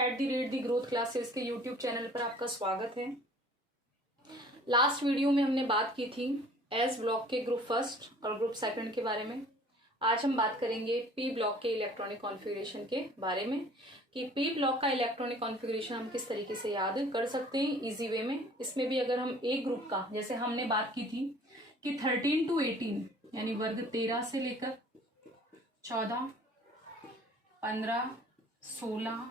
@growth classes के YouTube channel पर आपका स्वागत है। लास्ट वीडियो में हमने बात की थी एस ब्लॉक के ग्रुप फर्स्ट और ग्रुप सेकंड के बारे में। आज हम बात करेंगे पी ब्लॉक के इलेक्ट्रॉनिक कॉन्फ़िगरेशन के बारे में कि पी ब्लॉक का इलेक्ट्रॉनिक कॉन्फ़िगरेशन हम किस तरीके से याद कर सकते हैं इजी वे में। इसमें भी अगर हम एक ग्रुप का, जैसे हमने बात की थी कि 13 to 18 यानी वर्ग 13 से लेकर 14, 15, 16,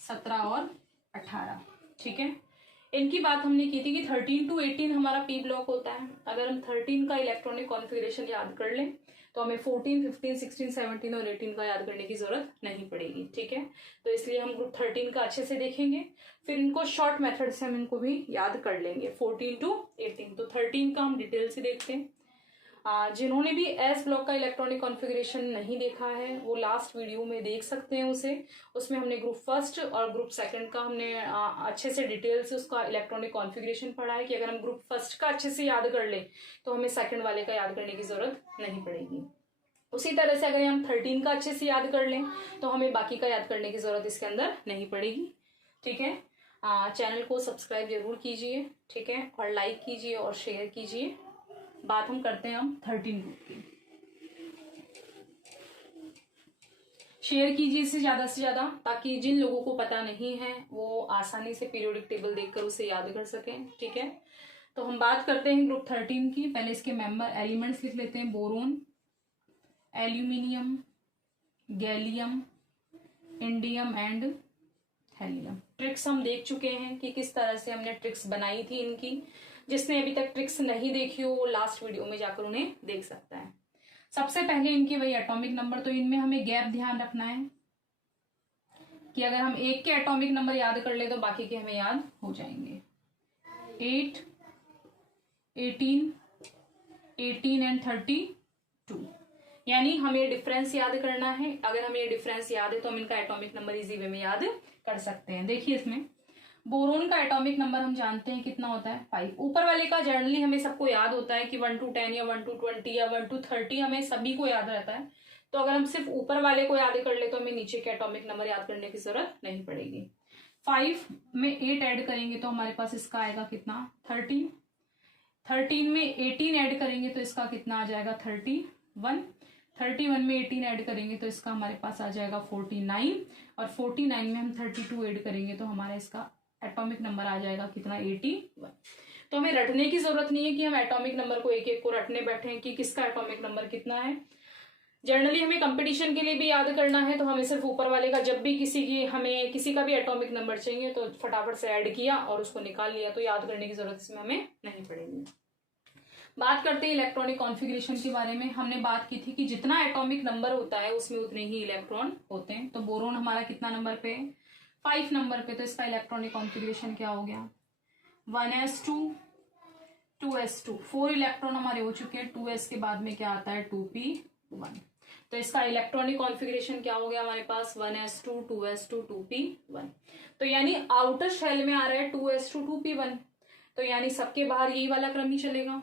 17 और 18, ठीक है। इनकी बात हमने की थी कि 13 to 18 हमारा पी ब्लॉक होता है। अगर हम 13 का इलेक्ट्रॉनिक कॉन्फ़िगरेशन याद कर लें तो हमें 14, 15, 16, 17 और 18 का याद करने की जरूरत नहीं पड़ेगी, ठीक है। तो इसलिए हम ग्रुप 13 का अच्छे से देखेंगे, फिर इनको शॉर्ट मेथड से हम इनको भी याद कर लेंगे 14 to 18। तो 13 का हम डिटेल से देखते हैं। जिन्होंने भी एस ब्लॉक का इलेक्ट्रॉनिक कॉन्फ़िगरेशन नहीं देखा है वो लास्ट वीडियो में देख सकते हैं उसे। उसमें हमने ग्रुप फर्स्ट और ग्रुप सेकंड का हमने अच्छे से डिटेल से उसका इलेक्ट्रॉनिक कॉन्फ़िगरेशन पढ़ा है कि अगर हम ग्रुप फर्स्ट का अच्छे से याद कर ले तो हमें सेकंड वाले का याद करने की जरूरत नहीं पड़ेगी। उसी तरह से अगर हम 13 का अच्छे से याद कर लें तो हमें बाकी का याद करने की जरूरत इसके अंदर नहीं पड़ेगी, ठीक है। चैनल को सब्सक्राइब जरूर कीजिए, ठीक है, और लाइक कीजिए और शेयर कीजिए। बात हम करते हैं हम 13 ग्रुप की। शेयर कीजिए इसे ज्यादा से ज्यादा ताकि जिन लोगों को पता नहीं है वो आसानी से पीरियोडिक टेबल देखकर उसे याद कर सकें, ठीक है। तो हम बात करते हैं ग्रुप 13 की। पहले इसके मेंबर एलिमेंट्स लिख लेते हैं। Boron, aluminium, gallium, indium and helium. Tricks हम देख चुके हैं कि किस तरह से हमने ट्रिक्स बनाई थी इनकी। जिसने अभी तक ट्रिक्स नहीं देखी हो वो लास्ट वीडियो में जाकर उन्हें देख सकता है। सबसे पहले इनके वही एटॉमिक नंबर, तो इनमें हमें गैप ध्यान रखना है कि अगर हम एक के एटॉमिक नंबर याद कर ले तो बाकी के हमें याद हो जाएंगे। 8, 18, 18 एंड 32, यानी हमें डिफरेंस याद करना है। अगर हमें डिफरेंस याद है तो हम इनका एटॉमिक नंबर इजी वे में याद कर सकते हैं। देखिए इसमें बोरोन का एटॉमिक नंबर हम जानते हैं कितना होता है 5। ऊपर वाले का जनरली हमें सबको याद होता है कि 1 to 10 या 1 to 20 या 1 to 30 हमें सभी को याद रहता है। तो अगर हम सिर्फ ऊपर वाले को याद कर ले तो हमें नीचे के एटॉमिक नंबर याद करने की जरूरत नहीं पड़ेगी। 5 में 8 ऐड करेंगे तो हमारे पास इसका आएगा कितना 13। 13 में 18 ऐड करेंगे तो इसका कितना आ जाएगा 31। 31 में 18 ऐड करेंगे तो इसका हमारे पास आ जाएगा 49 और 49 में हम 32 ऐड करेंगे तो हमारा इसका एटॉमिक नंबर आ जाएगा कितना 81। तो हमें रटने की जरूरत नहीं है कि हम एटॉमिक नंबर को एक एक को रटने बैठे हैं कि किसका एटॉमिक नंबर कितना है। जनरली हमें कंपटीशन के लिए भी याद करना है तो हमें सिर्फ ऊपर वाले का, जब भी हमें किसी का भी एटॉमिक नंबर चाहिए तो फटाफट से ऐड किया और उसको निकाल लिया, तो याद करने की जरूरत इसमें हमें नहीं पड़ेगी। बात करते हैं इलेक्ट्रॉनिक कॉन्फ़िगरेशन के बारे में। हमने बात की थी कि जितना एटॉमिक नंबर होता है उसमें उतने ही इलेक्ट्रॉन होते हैं। तो बोरोन हमारा कितना नंबर पे, 5 नंबर पे। तो इसका इलेक्ट्रॉनिक कॉन्फ़िगरेशन क्या हो गया 1s2 2s2। 4 इलेक्ट्रॉन हमारे हो चुके हैं। 2s के बाद में क्या आता है 2p1। तो इसका इलेक्ट्रॉनिक कॉन्फ़िगरेशन क्या हो गया हमारे पास 1s2 2s2 2p1। तो यानी आउटर शेल में आ रहा है 2s2 2p1, तो यानी सबके बाहर यही वाला क्रम ही चलेगा।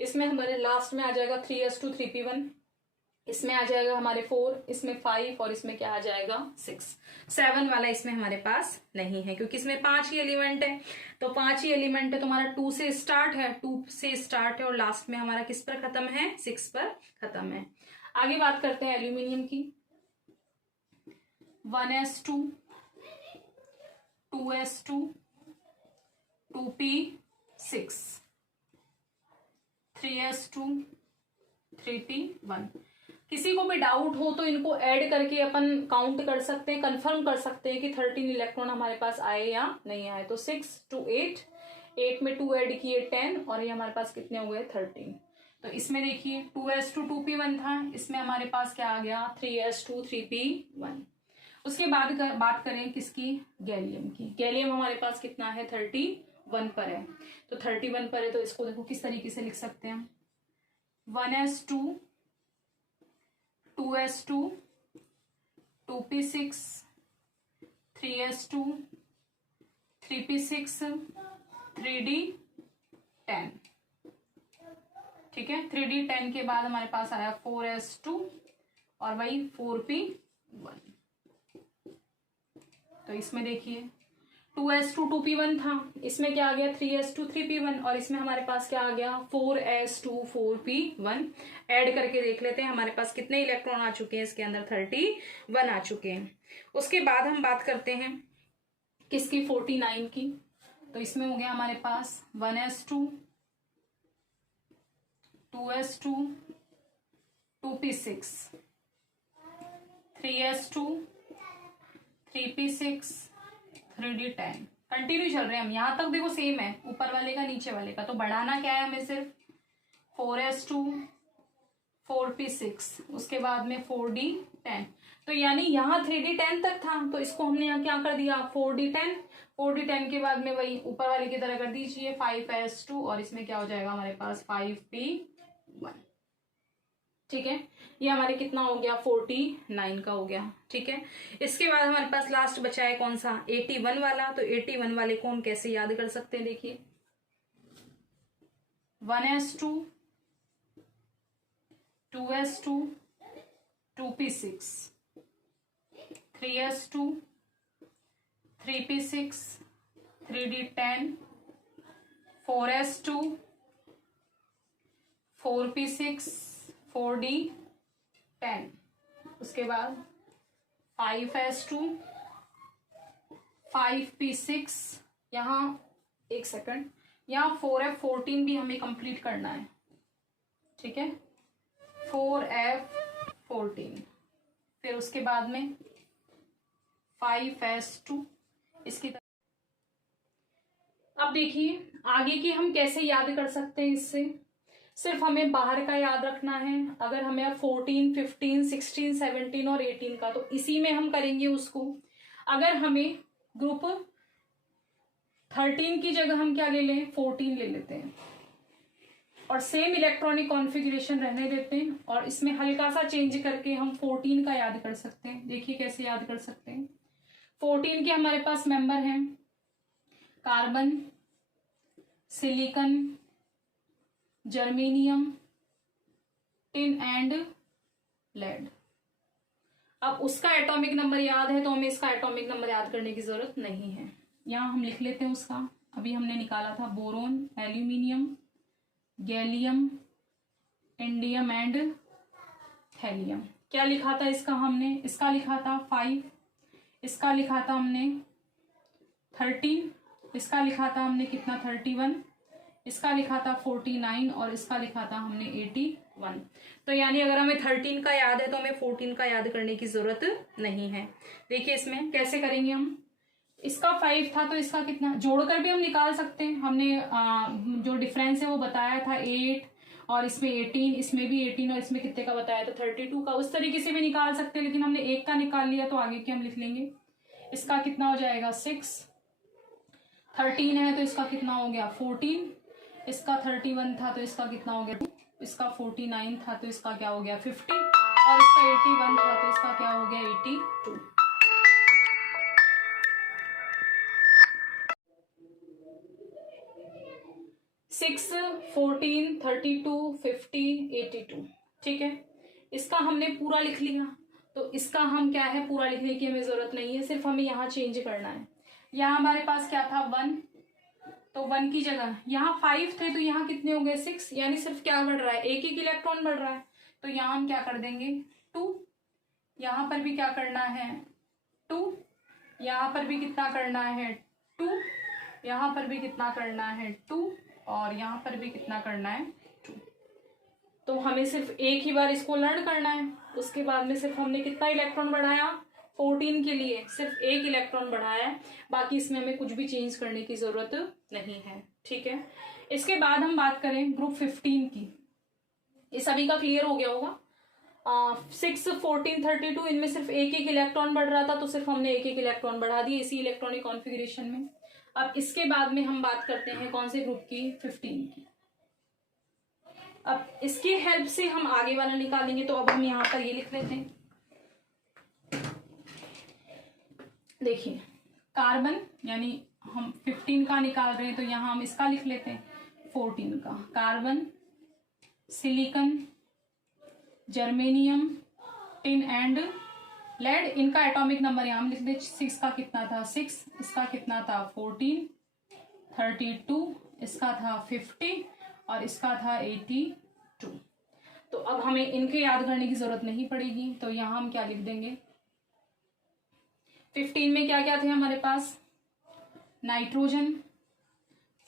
इसमें हमारे लास्ट में आ जाएगा 3s2 3p1, इसमें आ जाएगा हमारे 4, इसमें 5 और इसमें क्या आ जाएगा 6। 7 वाला इसमें हमारे पास नहीं है क्योंकि इसमें 5 ही एलिमेंट है। तो 5 ही एलिमेंट है तो हमारा 2 से स्टार्ट है, 2 से स्टार्ट है और लास्ट में हमारा किस पर खत्म है 6 पर खत्म है। आगे बात करते हैं एल्यूमिनियम की। 1s2 2s2 2p6 3s2 3p1। किसी को भी डाउट हो तो इनको ऐड करके अपन काउंट कर सकते हैं, कंफर्म कर सकते हैं कि 13 इलेक्ट्रॉन हमारे पास आए या नहीं आए। तो 6 to 8, 8 में 2 ऐड किए 10 और ये हमारे पास कितने हुए 13। तो इसमें देखिए 2s2 2p1 था, इसमें हमारे पास क्या आ गया 3s2 3p1। उसके बाद बात करें किसकी, गैलियम की। गैलियम हमारे पास कितना है 31 पर है। तो 31 पर है तो इसको देखो किस तरीके से लिख सकते हैं 1s2 2s2 2p6 3s2 3p6 3d10, ठीक है। 3d10 के बाद हमारे पास आया 4s2 और वही 4p1। तो इसमें देखिए 2s2 2p1 था, इसमें क्या आ गया 3s2 3p1, और इसमें हमारे पास क्या आ गया 4s2 4p1। ऐड करके देख लेते हैं हमारे पास कितने इलेक्ट्रॉन आ चुके हैं, इसके अंदर 31 आ चुके हैं। उसके बाद हम बात करते हैं किसकी 49 की। तो इसमें हो गया हमारे पास 1s2 2s2 2p6 3s2 3p6 3d10 continue चल रहे हैं हम, यहां तक देखो सेम है ऊपर वाले का नीचे वाले का। तो बढ़ाना क्या है हमें, सिर्फ 4s2 4p6, उसके बाद में 4d10। तो यानी यहाँ 3d10 तक था, तो इसको हमने यहाँ क्या कर दिया 4d10, 4d10 के बाद में वही ऊपर वाले की तरह कर दीजिए 5s2, और इसमें क्या हो जाएगा हमारे पास 5p1। ठीक है, ये हमारे कितना हो गया 49 का हो गया। ठीक है, इसके बाद हमारे पास लास्ट बचा है कौन सा 81 वाला। तो 81 वाले को हम कैसे याद कर सकते हैं, देखिए 1s2 2s2 2p6 3s2 3p6 3d10 4s2 4p6 4d10, उसके बाद 5s2 5p6, यहाँ एक सेकंड, यहाँ 4f14 भी हमें कंप्लीट करना है। ठीक है, 4f14, फिर उसके बाद में 5s2 इसकी। अब देखिए आगे की हम कैसे याद कर सकते हैं, इससे सिर्फ हमें बाहर का याद रखना है। अगर हमें अब 14 15 16 17 और 18 का, तो इसी में हम करेंगे उसको। अगर हमें ग्रुप 13 की जगह हम क्या ले लें 14 ले लेते हैं, और सेम इलेक्ट्रॉनिक कॉन्फ़िगरेशन रहने देते हैं, और इसमें हल्का सा चेंज करके हम 14 का याद कर सकते हैं। देखिए कैसे याद कर सकते हैं। 14 के हमारे पास मेंबर हैं carbon, silicon, germanium, tin and lead. अब उसका एटॉमिक नंबर याद है तो हमें इसका एटॉमिक नंबर याद करने की जरूरत नहीं है। यहाँ हम लिख लेते हैं उसका, अभी हमने निकाला था boron, aluminium, gallium, indium and thallium. क्या लिखा था इसका हमने, इसका लिखा था 5, इसका लिखा था हमने 13, इसका लिखा था हमने कितना 31, इसका लिखा था 49, और इसका लिखा था हमने 81। तो यानी अगर हमें 13 का याद है तो हमें 14 का याद करने की जरूरत नहीं है। देखिए इसमें कैसे करेंगे हम, इसका 5 था तो इसका कितना जोड़कर भी हम निकाल सकते हैं। हमने जो डिफरेंस है वो बताया था 8, और इसमें 18, इसमें भी 18, और इसमें कितने का बताया था 32 का। उस तरीके से भी निकाल सकते हैं, लेकिन हमने 1 का निकाल लिया तो आगे के हम लिख लेंगे। इसका कितना हो जाएगा 6, 13 है तो इसका कितना हो गया 14, इसका 31 था तो इसका कितना हो गया 2, इसका 49 था तो इसका क्या हो गया 50, और इसका 81 था तो इसका क्या हो गया 82। 6 14 32 50 82। ठीक है, इसका हमने पूरा लिख लिया, तो इसका हम क्या है पूरा लिखने की हमें जरूरत नहीं है, सिर्फ हमें यहाँ चेंज करना है। यहाँ हमारे पास क्या था 1, तो 1 की जगह यहाँ 5 थे तो यहाँ कितने हो गए 6, यानी सिर्फ क्या बढ़ रहा है एक इलेक्ट्रॉन बढ़ रहा है। तो यहाँ हम क्या कर देंगे 2, यहाँ पर भी क्या करना है 2, यहाँ पर भी कितना करना है 2, यहाँ पर भी कितना करना है 2, और यहाँ पर भी कितना करना है 2। तो हमें सिर्फ एक ही बार इसको लर्न करना है। उसके बाद में सिर्फ हमने कितना इलेक्ट्रॉन बढ़ाया 14 के लिए सिर्फ एक इलेक्ट्रॉन बढ़ाया है, बाकी इसमें हमें कुछ भी चेंज करने की जरूरत नहीं है। ठीक है, इसके बाद हम बात करें ग्रुप 15 की। ये सभी का क्लियर हो गया होगा। 6 14 32 इनमें सिर्फ एक इलेक्ट्रॉन बढ़ रहा था, तो सिर्फ हमने एक इलेक्ट्रॉन बढ़ा दिए इसी इलेक्ट्रॉनिक कॉन्फ़िगरेशन में। अब इसके बाद में हम बात करते हैं कौन से ग्रुप की 15 की। अब इसकी हेल्प से हम आगे वाला निकालेंगे, तो अब हम यहाँ पर ये लिख लेते हैं। देखिए कार्बन यानी हम 15 का निकाल रहे हैं, तो यहाँ हम इसका लिख लेते हैं 14 का। Carbon, silicon, germanium, tin and lead, इनका एटॉमिक नंबर यहाँ हम लिख दे, 6 का कितना था 6, इसका कितना था 14, 32, इसका था 50 और इसका था 82। तो अब हमें इनके याद करने की जरूरत नहीं पड़ेगी, तो यहाँ हम क्या लिख देंगे, 15 में क्या क्या थे हमारे पास, nitrogen,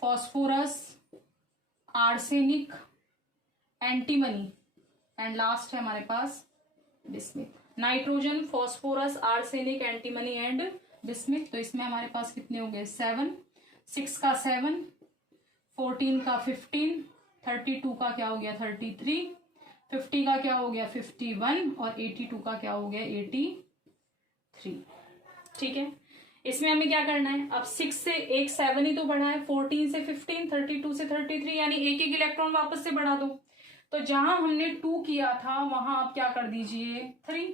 phosphorus, arsenic, antimony and last है हमारे पास bismuth. Nitrogen, phosphorus, arsenic, antimony and bismuth. तो इसमें हमारे पास कितने हो गए 7, 6 का 7, 14 का 15, 32 का क्या हो गया 33, 50 का क्या हो गया 51 और 82 का क्या हो गया 83। ठीक है, इसमें हमें क्या करना है, अब 6 से एक 7 ही तो बढ़ा है, 14 से 15, 32 से 33, यानी एक एक इलेक्ट्रॉन वापस से बढ़ा दो। तो जहां हमने 2 किया था वहां आप क्या कर दीजिए 3,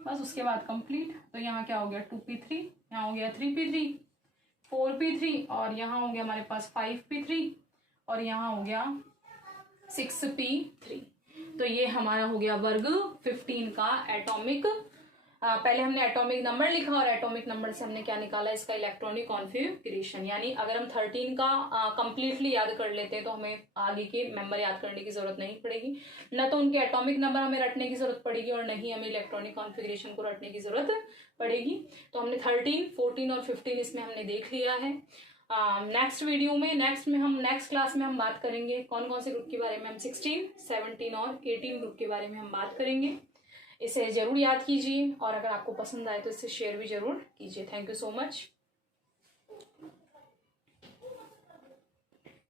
बस उसके बाद कंप्लीट। तो यहाँ क्या हो गया 2p3, यहाँ हो गया 3p3, 4p3 और यहाँ हो गया हमारे पास 5p3 और यहाँ हो गया 6p3। तो ये हमारा हो गया वर्ग 15 का एटॉमिक, पहले हमने एटॉमिक नंबर लिखा और एटॉमिक नंबर से हमने क्या निकाला, इसका इलेक्ट्रॉनिक कॉन्फ़िगरेशन। यानी अगर हम 13 का कंप्लीटली याद कर लेते हैं तो हमें आगे के मेंबर याद करने की जरूरत नहीं पड़ेगी, न तो उनके एटॉमिक नंबर हमें रटने की जरूरत पड़ेगी और न ही हमें इलेक्ट्रॉनिक कॉन्फ़िगरेशन को रटने की जरूरत पड़ेगी। तो हमने 13, 14 और 15 इसमें हमने देख लिया है। नेक्स्ट वीडियो में नेक्स्ट क्लास में हम बात करेंगे कौन कौन से ग्रुप के बारे में, हम 16, 17 और 18 ग्रुप के बारे में हम बात करेंगे। इसे जरूर याद कीजिए और अगर आपको पसंद आए तो इसे शेयर भी जरूर कीजिए। Thank you so much.